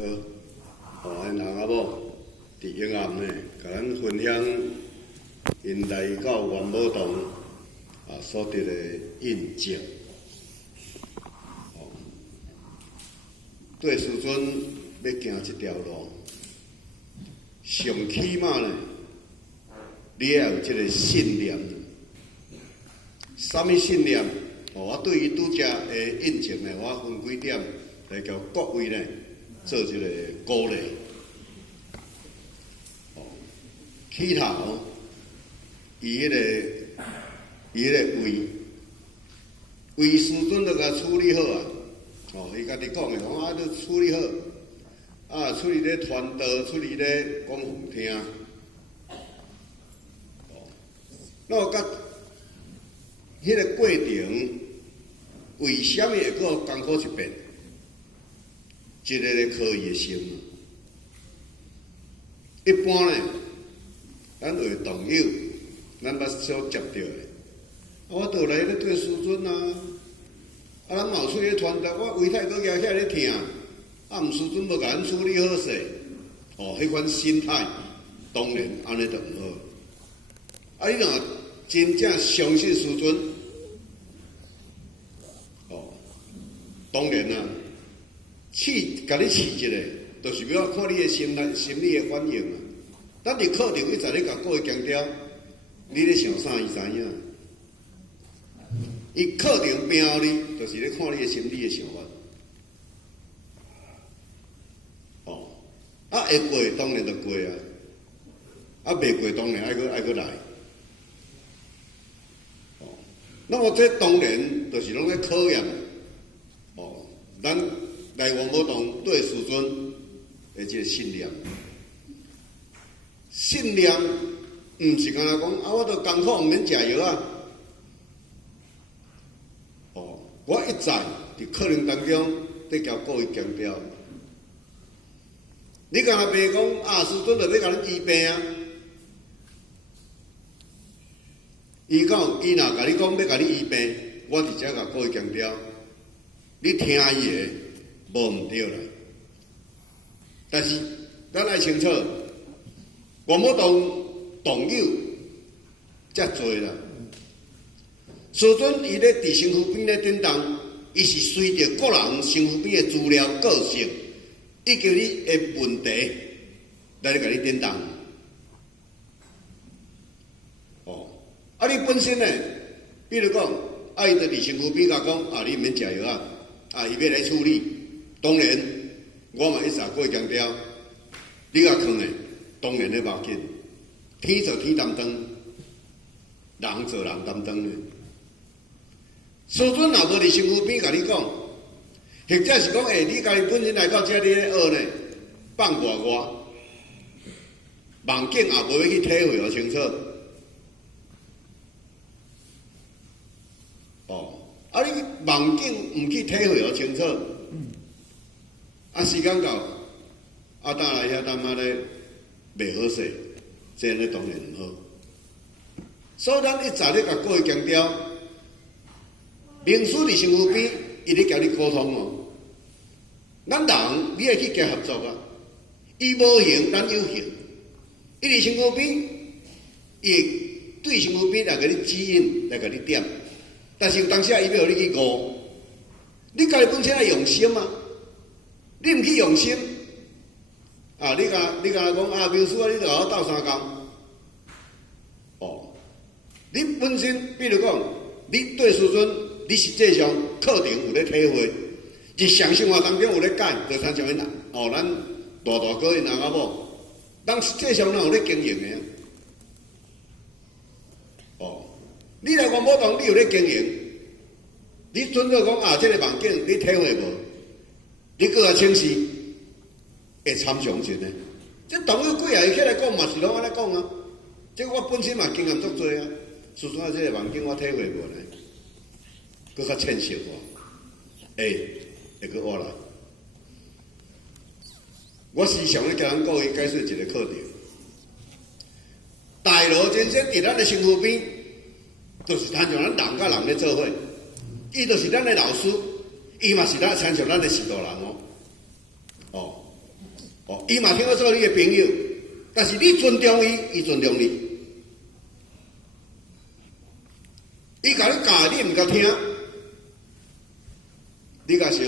哥，因翁仔某伫永安呢，甲咱分享因来到元武堂所得的印证。对师尊要行这条路，上起码呢，你要有这个信念。什么信念？我对于拄则的印证呢，我分几点来叫各位呢做这个鼓励。起头，伊迄个为师尊就甲处理好啊。伊家己讲的，讲都处理好，处理咧传道，处理咧讲互听。那我甲迄个过程，为什么会搁艰苦一遍？一个咧靠伊的心。一般呢，咱为朋友，咱捌所接到的，我倒来咧对师尊啊。咱嘛有出去传达，我为太哥家遐咧听，毋师尊无甲咱处理好势，迄款心态，当然安尼就毋好。你若真正相信师尊，当然啦，甲你试一个，就是要看你的心理的反应啊。咱伫课程一直咧甲各位强调，你咧想啥伊知影。伊课程标你，就是咧看你的心理的想法。会过当然就过啊，袂过当然爱搁来。那么这当然就是拢咧考验。咱来元武堂对师尊的这个信念，信念毋是干那讲我都艰苦毋免食药啊。我一再伫课程当中在甲各位强调，你敢若袂讲师尊就要甲你医病啊？伊若甲你讲要甲你医病，我直接甲各位强调，你听伊的无毋对啦。但是咱爱清楚，元武堂堂友遮多啦。师尊伊咧伫身躯边咧叮当，伊是随着个人身躯边的资料、个性，以及你的问题来甲你叮当。你本身呢，比如讲，伊就伫身躯边甲讲，你毋免食药伊要来处理。当然，我嘛一直过强调，你甲囥的，当然咧无紧，天做天担当，人做人担当咧。师尊若无伫身躯边甲你讲，或者是讲，你家己本身来到遮，你咧学呢，放外我，望境也无要去体会互清楚。你望境毋去体会互清楚，时间到，等来遐当仔咧袂好势，这咧当然毋好。所以咱一直咧甲各位强调。明师伫身躯边，伊咧甲你沟通哦。咱人你爱去加合作啊。伊无行，咱有行。伊伫身躯边，伊对身躯边来甲你指引，来甲你点。但是有当时伊要互你去悟，你家己本身爱用心啊。你毋去用心，你甲讲明师你著甲我斗相共。你本身比如讲，你对师尊。你实际上课程有咧体会，日常生活当中有咧改，就像咱大哥因翁仔某，咱实际上哪有咧经营的你来元武堂，你有咧经营，你准做讲这个环境你体会无？你搁较清晰，会参详一呢。这同样几啊伊起来讲嘛是拢安尼讲啊。这我本身嘛经验足多啊，师尊这个环境我体会无呢。搁较浅熟会搁活来。我时常咧甲咱各位解说一个课程，大罗真身伫咱的身躯边，就是参像咱人甲人咧做伙，就是咱的老师，伊嘛是咱参像咱的指导人哦。哦，伊嘛听我做你的朋友，但是你尊重伊，伊尊重你。伊甲你教，你毋甲听，你甲想，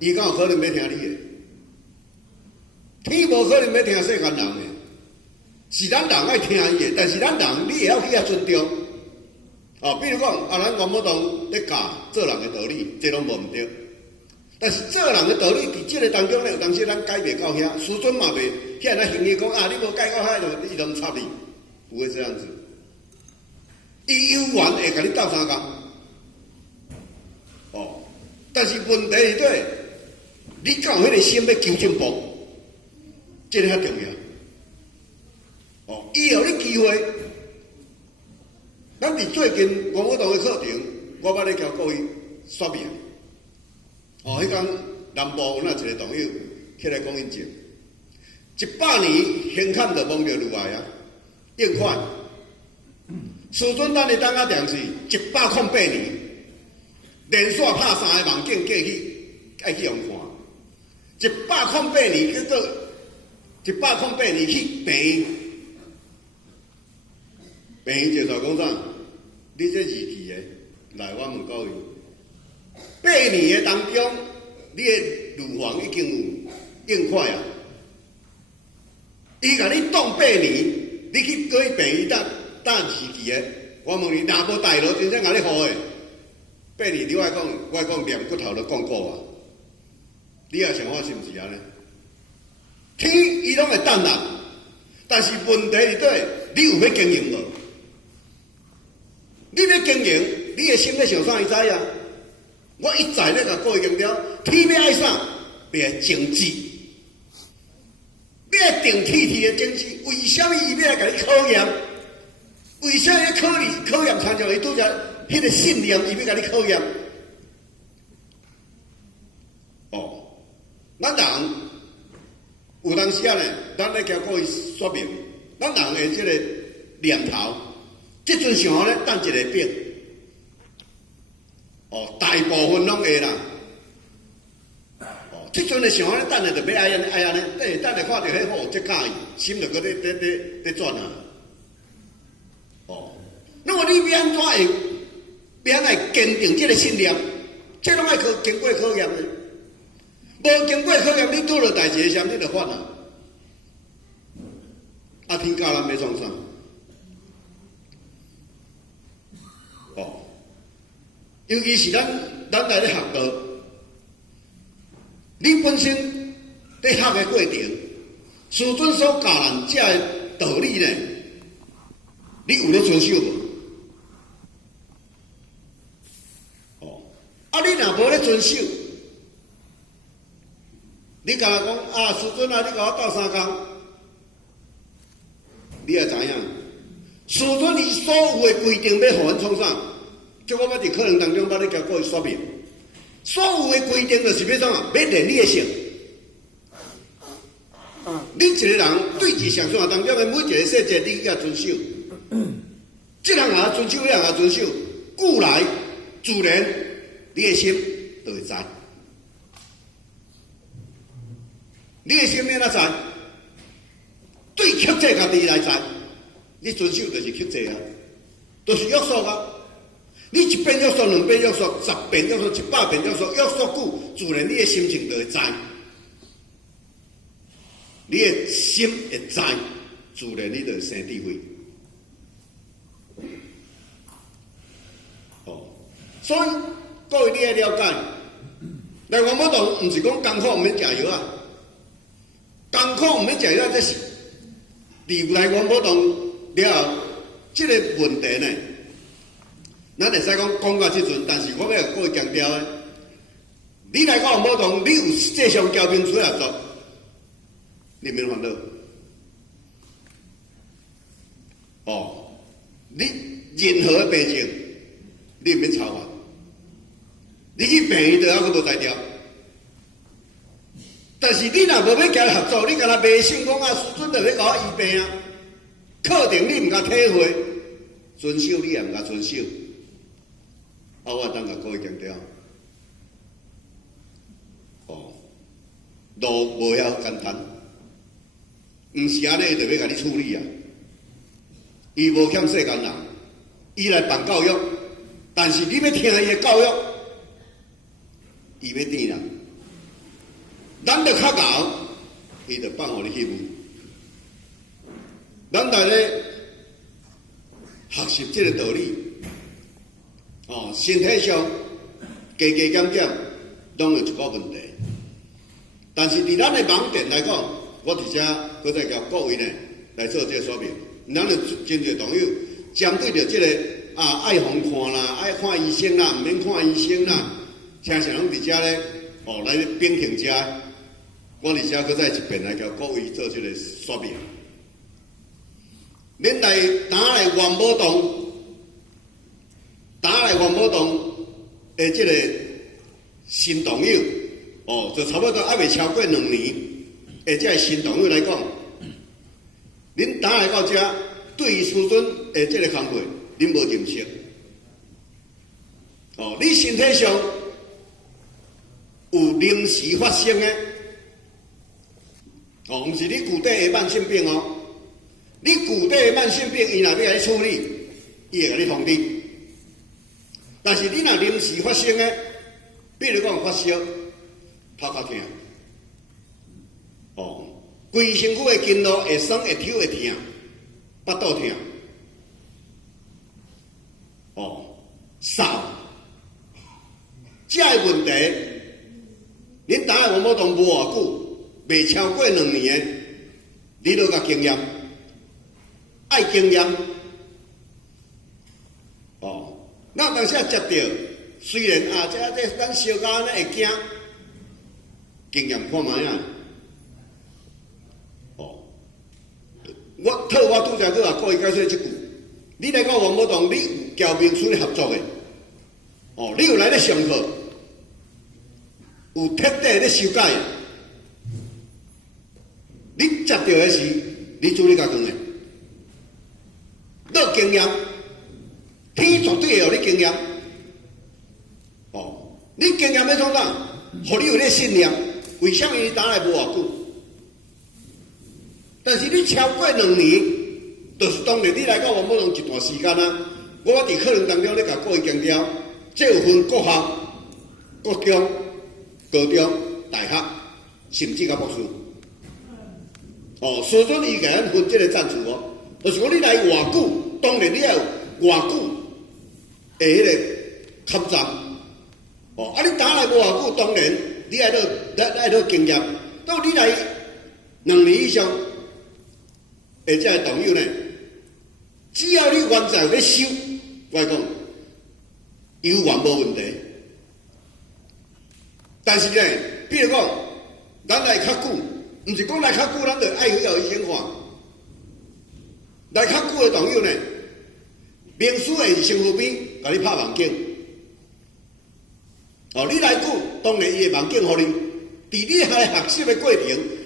伊敢有可能要听你的？天无可能要听世间人的，是咱人爱听伊的，但是咱人你也要去遐尊重。哦，比如讲，咱王某堂咧教做人的道理，这拢无毋对。但是做人的道理，伫这个当中咧，有当时咱改袂到遐，师尊嘛袂遐人行伊讲啊，你无改到遐，伊就毋插你，不会这样子。伊有缘会甲你斗相共，哦，但是问题是对，你敢有迄个心要求进步，这个较重要。哦，伊互你机会，咱伫最近王某堂的课程，我捌咧交各位说明。哦，迄天南部有一个同友起来讲因情，100年兴坎就望着如来啊，应快。师尊咱的当啊店是108年，连续拍3个梦境过去，爱去用看。108年叫做108年去病院，病院就讲啥？你这日期的，来我问各位。8年的当中，你的乳房已经有硬块啊！伊甲你当8年，你去过病院等时期的，我问你，若无大路真正甲你好的，8年你爱讲连骨头都讲过啊！你也想我是毋是安尼？天伊拢会等人，但是问题是对，你有要经营无？你要经营，你的心咧想啥伊知啊？我一再咧甲各位强调，天要爱啥？要政治，你要定天的政治。为什么伊要来甲你考验？为什么考验参照伊拄则迄个信念，伊要甲你考验？哦，咱人有当时啊呢，咱咧交各位说明，咱人的即个念头，即阵想咧等一个病。哦，大部分拢会啦。哦，即阵的想法，等下就要爱安尼，等下看到迄好，即介意，心就搁咧转啊。哦，那么你要安怎会？要安怎坚定这个信念？这拢爱经过考验的。无经过考验，你拄着代志的时，你就犯啊。啊，天教咱要创啥？哦。尤其是咱来咧学道，你本身在学的过程，师尊所教咱这个道理呢，你有咧遵守无？哦，啊，你若无咧遵守，你甲我讲啊，师尊啊，你甲我斗相共，你也知影，师尊伊所有的规定要互阮创啥？即我捌伫课程当中捌咧甲各位说明，所有的规定就是要怎啊？要练你的性。你一个人对日常生活当中的每一个细节，你要遵守。这项也遵守，那项也遵守，故来自然你的心就会知。你的心要哪知？对克制家己来知，你遵守就是克制啊，就是约束啊。你一遍约束、2遍约束、10遍约束、100遍约束，约束久，自然你的心情就会知，你的心会知，自然你就会生智慧。哦，所以各位你要了解，来王某堂唔是讲艰苦唔免食药啊，艰苦唔免食药，这是入来王某堂了后，这个问题呢？咱会使讲到即阵，但是我要各位强调的，你来到王某堂，你有这项交兵出来做，你免烦恼。哦，你任何的病情，你免操烦。你去病院就还佫无才调，但是你若无要甲伊合作，你甲他迷信讲啊，师尊就要甲我医病啊，课程你毋甲体会，遵守你也毋甲遵守。啊，我当甲各位强调，哦，路无遐简单，毋是安尼就要甲你处理啊。伊无欠世间人，伊来办教育，但是你要听伊的教育，伊要甜啦。咱着较熬，伊着放互你去问。咱大家学习这个道理，身体上加加减减，拢有一个问题。但是伫咱的盲点来讲，我伫遮搁再甲各位呢来做这个说明。咱就真侪朋友针对着这个爱互看啦，爱看医生啦，毋免看医生啦，常常拢伫遮咧来秉承遮。我伫遮搁再一遍来甲各位做这个说明。恁来元武洞的这个新朋友，就差不多还未超过2年，这个新朋友来讲，恁来到遮，对于师尊的这个工作，恁无认识。你身体上有临时发生的，毋是你具体的慢性病哦。你具体的慢性病，伊若要来处理，伊会甲你通知。但是你若临时发生的，比如讲发烧、头壳痛，规身躯的筋络会酸、会抽、会痛，腹肚痛，扫，这个问题，恁当下我当无偌久，未超过2年的，你都甲经验。爱经验，咱当时接到，虽然这咱小家呢会惊，经验看卖啊，我拄则搁故意解说一句，你来到元武洞，你有交秘书咧合作的，你有来咧上课，有彻底咧修改的，你接到的是你主力甲讲的。得经验，天绝对会有你经验。你经验要创啥？互你有咧信念。为什么你打来无偌久？但是你超过2年，就是当然你来到元武洞一段时间啊。我伫课程当中咧甲各位强调，这有分国校、国中、高中、大学，甚至甲博士。师尊伊甲咱分这个赞助哦。就是讲你来偌久，当然你要有偌久的迄个勘察，你打来无偌久，当然你爱到经验。到你来2年以上，这个朋友呢，只要你原在咧修，我讲有完无问题。但是呢，比如讲，咱来较久，毋是讲来较久，咱就爱去找医生看。来较久的朋友呢，秘书会是身躯边，甲你拍网镜。你来久，当然伊会网镜互你。伫你来学习的过程，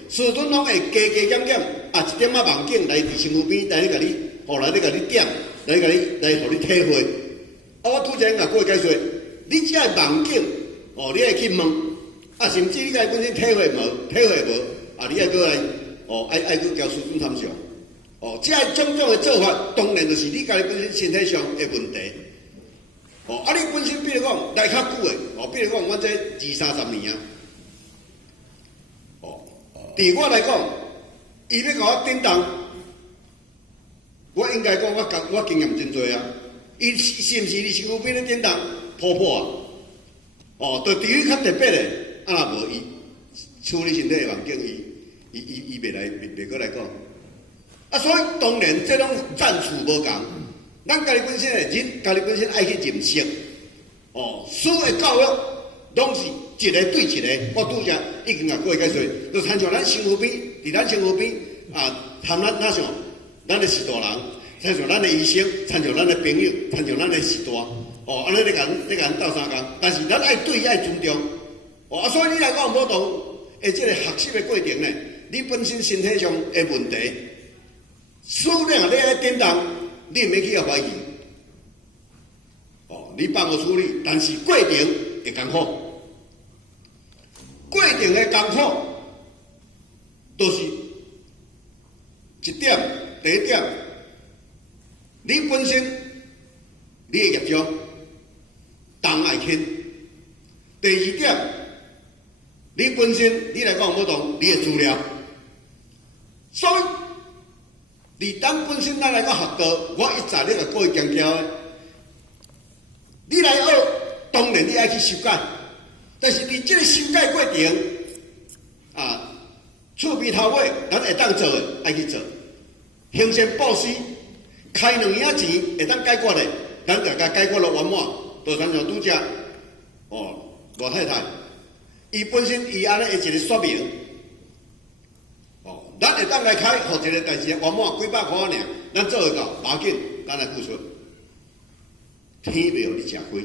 师尊拢会加减减，一点仔网镜来伫身躯边，来咧甲你，来咧甲你点，来互你体会。我拄则甲各位解说，你只要网镜，你爱去问，甚至你家本身体会无，你爱过来，爱去交师尊参详。这种种的做法，当然就是你家己本身身体上的问题。你本身比如讲来较久的，比如讲我这20-30年啊，对我来讲，伊要甲我叮当，我应该讲我经验真多啊。伊是毋是你身躯边咧叮当泡泡啊？就对于较特别的，若无伊处理身体的环境，伊袂过来讲。所以当然，这种战术无共，咱家己本身的人，家己本身爱去认识。所有的教育拢是一个对一个。我拄则已经甲各位解说，就参像咱身躯边，伫咱身躯边参咱像咱的士大人，参像咱的医生，参像咱的朋友，参像咱的士大。安尼咧甲咱斗相共，但是咱爱对爱尊重。所以你来到元武洞，这个学习的过程呢，你本身身体上的问题。数量你爱叮当，你免去怀疑。你帮我处理，但是过程会艰苦。过程的艰苦，都是一点，第一点，你本身你的业障重爱轻；第二点，你本身你来讲无同你的资料，所以伫咱本身咱来讲学道，我一早你个过去强调的，你来学，当然你爱去修改，但是伫这个修改过程啊，厝边头尾咱会当做的爱去做，行善布施，开2领钱会当解决的，咱就甲解决了圆满。就像像拄则罗太太，伊本身伊安尼的一个说明，咱会当来开，互一个代志圆满几百块尔，咱做会到，无要紧，咱来付出。天袂互你吃亏。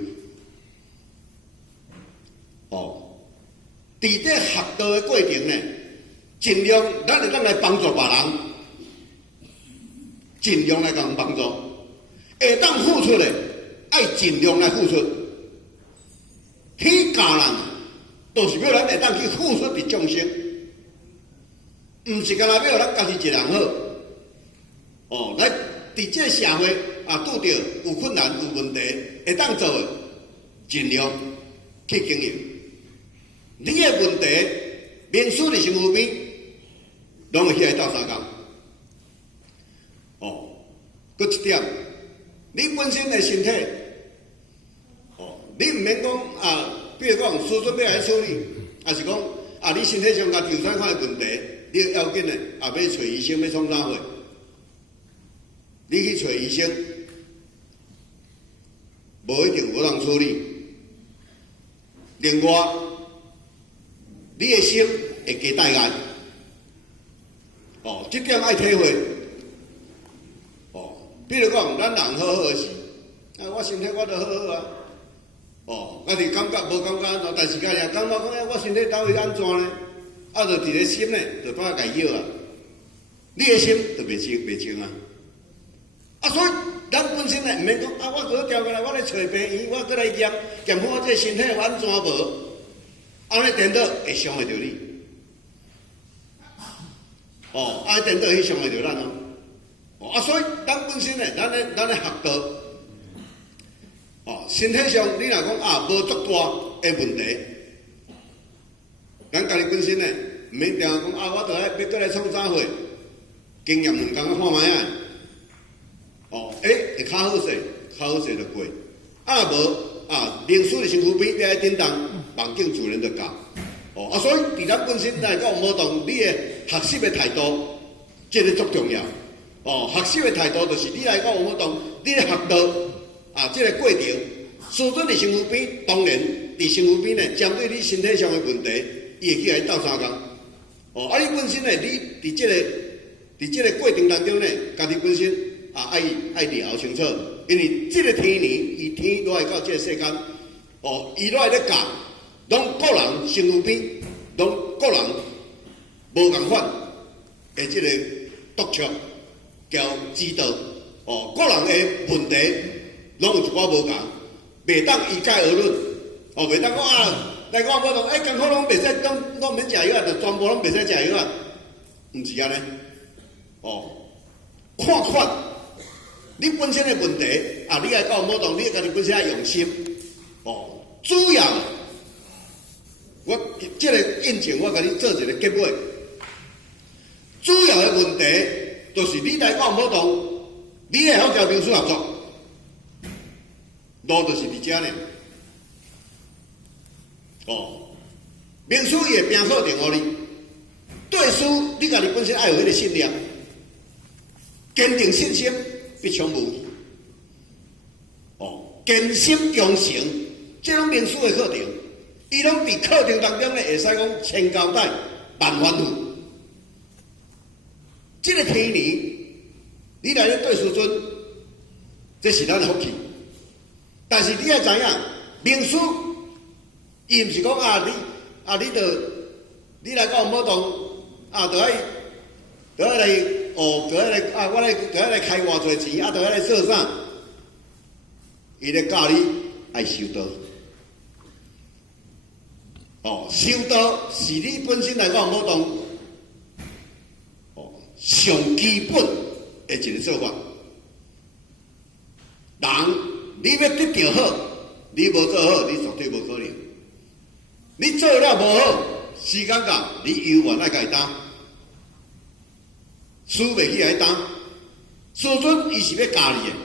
伫这学道的过程呢，尽量咱会当来帮助别人，尽量来甲人帮助，会当付出的，爱尽量来付出。天教人，都是要咱会当去付出伫众生，毋是干那要咱家己一人好。来伫这社会拄着有困难有问题，会当做的，尽量去经营。你的问题，面处伫身躯边，拢会起来斗相共。搁一点，你本身的身体，你毋免讲比如讲思准要来处理，还是讲你身体上甲第三款的问题，你要紧的要找医生要创啥货？你去找医生，无一定无人处理。另外，你的心会加带压，这点爱体会。比如讲，咱人好好的时，我身体我都好好啊。我是感觉无感觉安怎，但是家己也感觉讲，我身体到底安怎呢？就伫个心呢，就把它解药啊。你的心就袂清啊。所以咱本身呢，毋免讲我搁调过来，我来找病院，我搁来验看我这身体有安怎无？安尼颠倒会伤会着你。安尼颠倒去伤会着咱哦。所以咱本身呢，咱的学道，身体上你若讲无足大的问题，咱家己本身呢，毋免定讲我着要过来创啥货，经验2工看卖啊。会较好势就过。无面处伫身躯边，要来叮当，环境自然就教。所以伫咱本身来讲，无同你的学习的态度，这个足重要。学习的态度就是你来讲有无同你的学道这个过程，思准伫身躯边，当然伫身躯边呢，针对你身体上的问题，伊会起来斗相共。你本身呢，你伫这个过程当中呢，家己本身爱了清楚，因为这个天年，伊天落来到这个世间，伊落来咧教，拢个人身躯边，拢个人无共款的这个督促。交指导，个人的问题，拢有一寡无共，袂当一概而论，袂当讲来讲我讲，艰苦拢袂使，拢免食药，就全部拢袂使食药，毋是安尼，看看你本身的问题，你来讲无同，你家己本身要用心，主要，我这个印证，我甲你做一个结尾，主要的问题。就是你来讲无同，你会晓交秘书合作，路就是伫遮呢。秘书伊会拼课程互你，对书你家己本身爱有迄个信念，坚定信心必将无疑。坚心忠诚，这种秘书的课程，伊拢伫课程当中呢，会使讲千交代万烦恼。这个天年，你来咧对师尊，这是咱的福气。但是你要知影，名师，伊毋是讲你来讲无同就爱来就爱来开偌济钱，就爱来做啥？伊咧教你爱修道。修道是你本身来讲无同。上基本的一个做法。人你要得到好，你无做好，你绝对无可能。你做了无好，时间到，你永远爱家己担，输袂起来担。师尊伊是要教你的，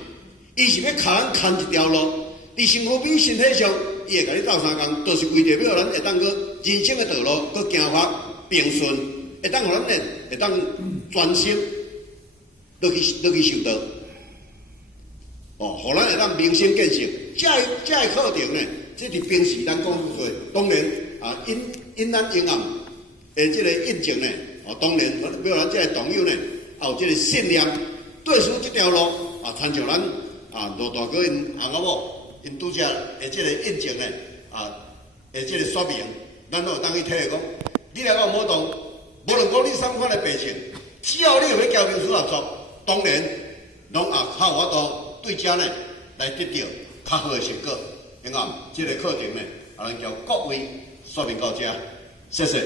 伊是要教咱牵一条路，伫身躯比身体上，伊会甲你斗相共，就是为着要咱会当去人生的道路去行法平顺，会当互咱会当专心落去修道。互咱会当明心见性，这个课程呢，这伫平时咱讲做，当然因咱阴暗的这个印证呢，当然要咱这个同友呢，也有这个信念，对出这条路参照咱罗大哥因阿某因拄则的这个印证呢，的这个说明，咱都有当去体会讲，你若讲无动，无论讲你啥款的病情，只要你有要交明书合作，当然拢较有法度。对遮呢，来得到较好的成果，因为这个课程呢，咱交各位说明到遮，谢谢。